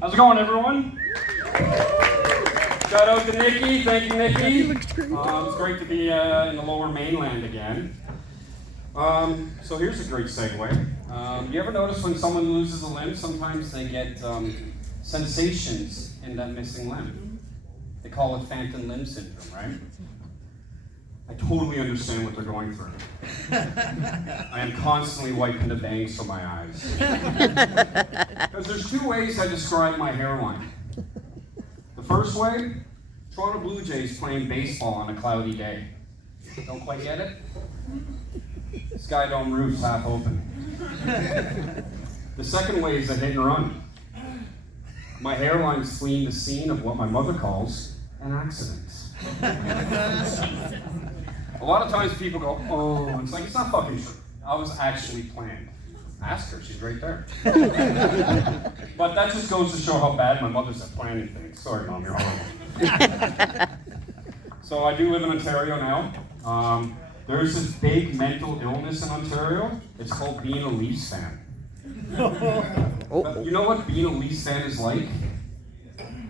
How's it going, everyone? Shout out to Nikki. Thank you, Nikki. It's great to be in the Lower Mainland again. So here's a great segue. You ever notice when someone loses a limb, sometimes they get sensations in that missing limb? They call it phantom limb syndrome, right? I totally understand what they're going through. I am constantly wiping the bangs from my eyes. Because there's two ways I describe my hairline. The first way, Toronto Blue Jays playing baseball on a cloudy day. Don't quite get it? Sky Dome roof's half open. The second way is a hit and run. My hairline's fleeing the scene of what my mother calls an accident. A lot of times people go, oh, it's like, it's not fucking true. I was actually planned. Ask her, she's right there. But that just goes to show how bad my mother's at planning things. Sorry, Mom, you're horrible. So I do live in Ontario now. There's this big mental illness in Ontario. It's called being a Leafs fan. You know what being a Leafs fan is like?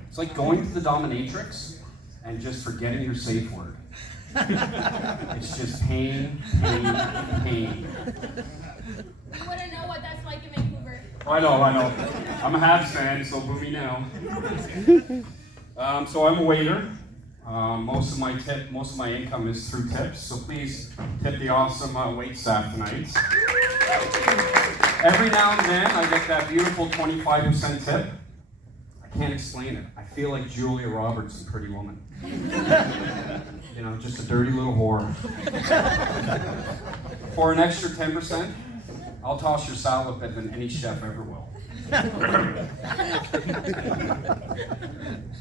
It's like going to the dominatrix and just forgetting your safe word. It's just pain, pain, pain. You wouldn't know what that's like in Vancouver. I know. I'm a Habs fan, so boo me now. So I'm a waiter. Most of my income is through tips, so please tip the awesome wait staff tonight. Every now and then I get that beautiful 25% tip. I can't explain it. I feel like Julia Roberts in Pretty Woman. You know, just a dirty little whore. For an extra 10%, I'll toss your salad better than any chef ever will.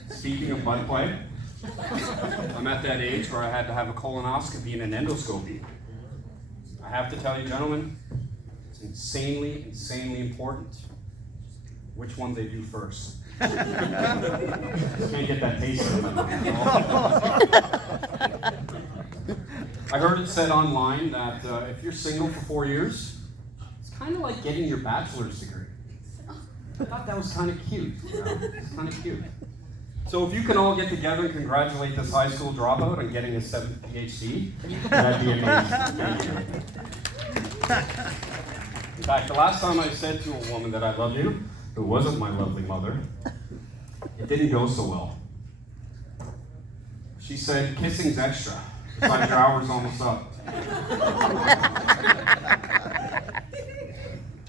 Speaking of butt play, I'm at that age where I had to have a colonoscopy and an endoscopy. I have to tell you, gentlemen, it's insanely important which one they do first. Can't get that taste in my mouth. I heard it said online that if you're single for 4 years, it's kind of like getting your bachelor's degree. I thought that was kind of cute. You know? It's kind of cute. So if you can all get together and congratulate this high school dropout on getting a 7th PhD, that'd be amazing. In fact, the last time I said to a woman that I love you, who wasn't my lovely mother, it didn't go so well. She said, kissing's extra. It's like your hour's almost up.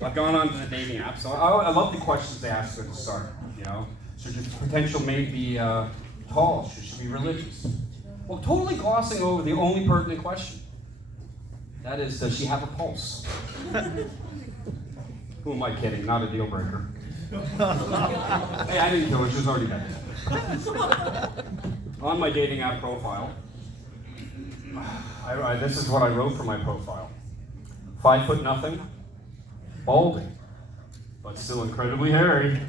I've gone on to the dating app, so I love the questions they ask at the start, you know. Should your potential mate be tall? Should she be religious? Well, totally glossing over the only pertinent question. That is, does she have a pulse? Who am I kidding? Not a deal breaker. Hey, I didn't kill her. She was already dead. On my dating app profile, this is what I wrote for my profile. 5 foot nothing, balding, but still incredibly hairy.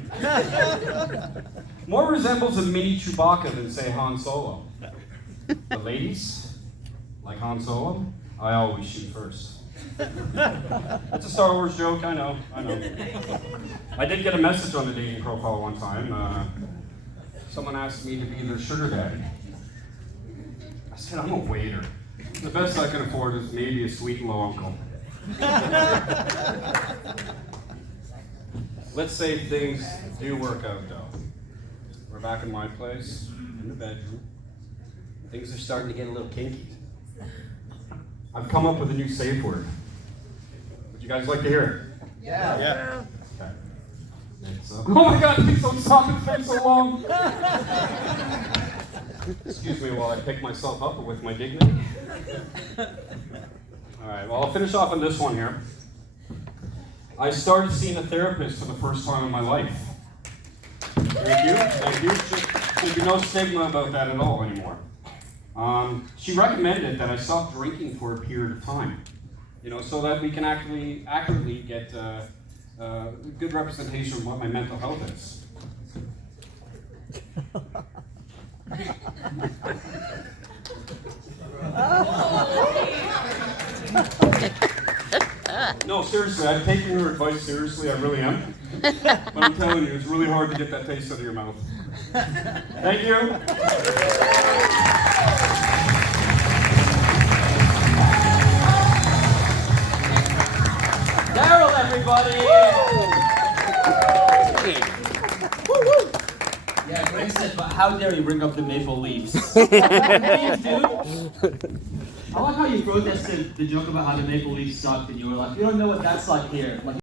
More resembles a mini Chewbacca than, say, Han Solo. The ladies, like Han Solo, I always shoot first. That's a Star Wars joke, I know. I did get a message on the dating profile one time. Someone asked me to be their sugar daddy. I said, I'm a waiter. The best I can afford is maybe a sweet and low uncle. Let's say things do work out, though. We're back in my place, in the bedroom. Things are starting to get a little kinky. I've come up with a new safe word. Would you guys like to hear it? Yeah. Okay. Oh my God, please don't stop, it's been so long. Excuse me while I pick myself up with my dignity. All right, well, I'll finish off on this one here. I started seeing a therapist for the first time in my life. Thank you. Should be no stigma about that at all anymore. She recommended that I stop drinking for a period of time, you know, so that we can accurately get a good representation of what my mental health is. No, seriously, I'm taking your advice seriously, I really am. But I'm telling you, it's really hard to get that taste out of your mouth. Thank you. Daryl, everybody! Yeah, Greg said, but how dare you bring up the Maple Leafs? Dude. I like how you protested the joke about how the Maple Leafs sucked, and you were like, you don't know what that's like here. Like,